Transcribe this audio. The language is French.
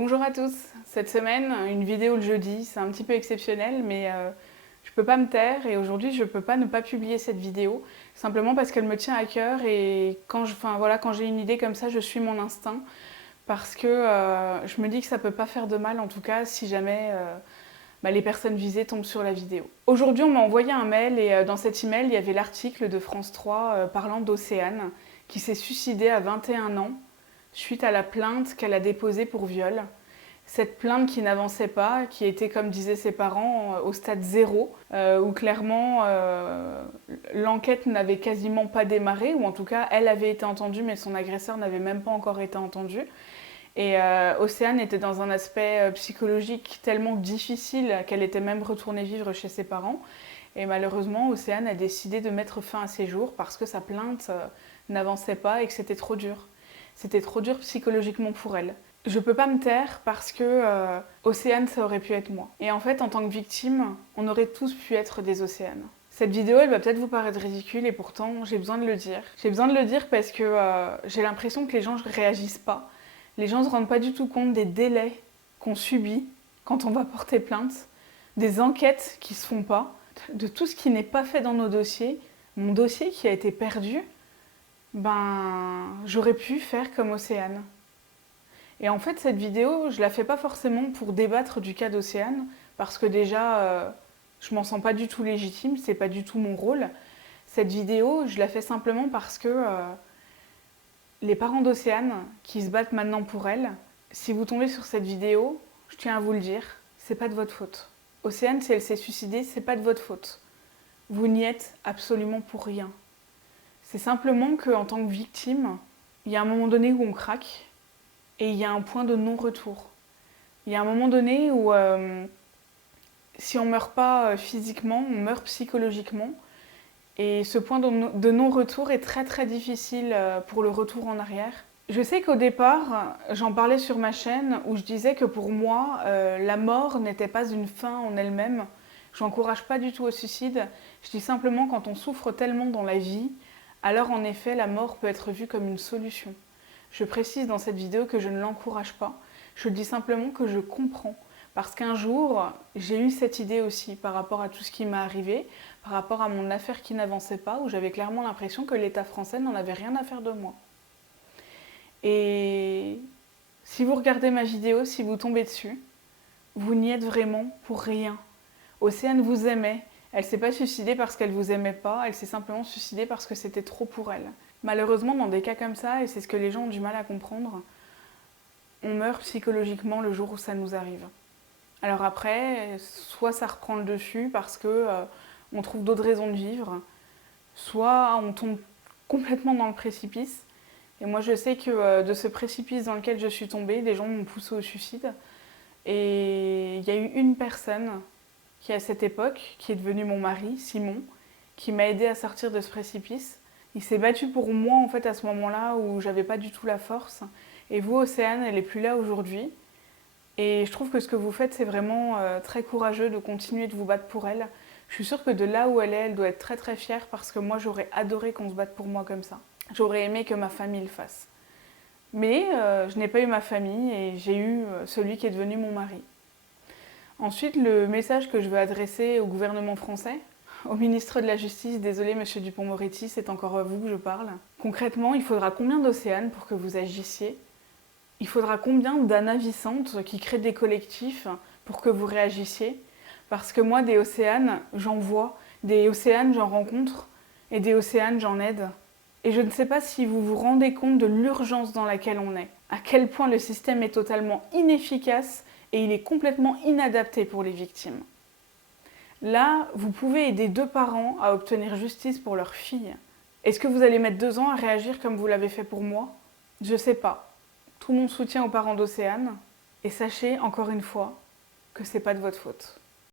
Bonjour à tous. Cette semaine, une vidéo le jeudi, c'est un petit peu exceptionnel, mais je peux pas me taire et aujourd'hui je peux pas ne pas publier cette vidéo, simplement parce qu'elle me tient à cœur et quand j'ai une idée comme ça, je suis mon instinct parce que je me dis que ça peut pas faire de mal en tout cas si jamais les personnes visées tombent sur la vidéo. Aujourd'hui, on m'a envoyé un mail et dans cet email, il y avait l'article de France 3 parlant d'Océane qui s'est suicidée à 21 ans suite à la plainte qu'elle a déposée pour viol. Cette plainte qui n'avançait pas, qui était, comme disaient ses parents, au stade 0, où clairement l'enquête n'avait quasiment pas démarré, ou en tout cas elle avait été entendue, mais son agresseur n'avait même pas encore été entendu. Et Océane était dans un aspect psychologique tellement difficile qu'elle était même retournée vivre chez ses parents. Et malheureusement, Océane a décidé de mettre fin à ses jours parce que sa plainte n'avançait pas et que c'était trop dur. C'était trop dur psychologiquement pour elle. Je peux pas me taire parce que Océane, ça aurait pu être moi. Et en fait, en tant que victime, on aurait tous pu être des Océanes. Cette vidéo, elle va peut-être vous paraître ridicule et pourtant, j'ai besoin de le dire. J'ai besoin de le dire parce que j'ai l'impression que les gens ne réagissent pas. Les gens ne se rendent pas du tout compte des délais qu'on subit quand on va porter plainte, des enquêtes qui se font pas, de tout ce qui n'est pas fait dans nos dossiers. Mon dossier qui a été perdu, j'aurais pu faire comme Océane. Et en fait, cette vidéo, je la fais pas forcément pour débattre du cas d'Océane, parce que déjà, je m'en sens pas du tout légitime, c'est pas du tout mon rôle. Cette vidéo, je la fais simplement parce que les parents d'Océane, qui se battent maintenant pour elle, si vous tombez sur cette vidéo, je tiens à vous le dire, c'est pas de votre faute. Océane, si elle s'est suicidée, c'est pas de votre faute. Vous n'y êtes absolument pour rien. C'est simplement qu'en tant que victime, il y a un moment donné où on craque et il y a un point de non-retour. Il y a un moment donné où si on ne meurt pas physiquement, on meurt psychologiquement. Et ce point de non-retour est très très difficile pour le retour en arrière. Je sais qu'au départ, j'en parlais sur ma chaîne où je disais que pour moi, la mort n'était pas une fin en elle-même. Je n'encourage pas du tout au suicide. Je dis simplement quand on souffre tellement dans la vie, alors en effet la mort peut être vue comme une solution. Je précise dans cette vidéo que je ne l'encourage pas. Je dis simplement que je comprends. Parce qu'un jour, j'ai eu cette idée aussi par rapport à tout ce qui m'est arrivé, par rapport à mon affaire qui n'avançait pas, où j'avais clairement l'impression que l'État français n'en avait rien à faire de moi. Et si vous regardez ma vidéo, si vous tombez dessus, vous n'y êtes vraiment pour rien. Océane vous aimait. Elle s'est pas suicidée parce qu'elle vous aimait pas, elle s'est simplement suicidée parce que c'était trop pour elle. Malheureusement, dans des cas comme ça, et c'est ce que les gens ont du mal à comprendre, on meurt psychologiquement le jour où ça nous arrive. Alors après, soit ça reprend le dessus parce que on trouve d'autres raisons de vivre, soit on tombe complètement dans le précipice. Et moi, je sais que de ce précipice dans lequel je suis tombée, des gens m'ont poussée au suicide. Et il y a eu une personne qui, à cette époque, qui est devenu mon mari, Simon, qui m'a aidée à sortir de ce précipice. Il s'est battu pour moi, en fait, à ce moment-là où j'avais pas du tout la force. Et vous, Océane, elle est plus là aujourd'hui. Et je trouve que ce que vous faites, c'est vraiment très courageux de continuer de vous battre pour elle. Je suis sûre que de là où elle est, elle doit être très très fière parce que moi, j'aurais adoré qu'on se batte pour moi comme ça. J'aurais aimé que ma famille le fasse. Mais je n'ai pas eu ma famille et j'ai eu celui qui est devenu mon mari. Ensuite, le message que je veux adresser au gouvernement français, au ministre de la Justice, désolé monsieur Dupond-Moretti, c'est encore à vous que je parle. Concrètement, il faudra combien d'Océane pour que vous agissiez ? Il faudra combien d'Anna Vicente qui créent des collectifs pour que vous réagissiez ? Parce que moi, des Océanes, j'en vois, des Océanes, j'en rencontre, et des Océanes, j'en aide. Et je ne sais pas si vous vous rendez compte de l'urgence dans laquelle on est, à quel point le système est totalement inefficace et il est complètement inadapté pour les victimes. Là, vous pouvez aider deux parents à obtenir justice pour leur fille. Est-ce que vous allez mettre 2 ans à réagir comme vous l'avez fait pour moi ? Je sais pas. Tout mon soutien aux parents d'Océane, et sachez encore une fois que c'est pas de votre faute.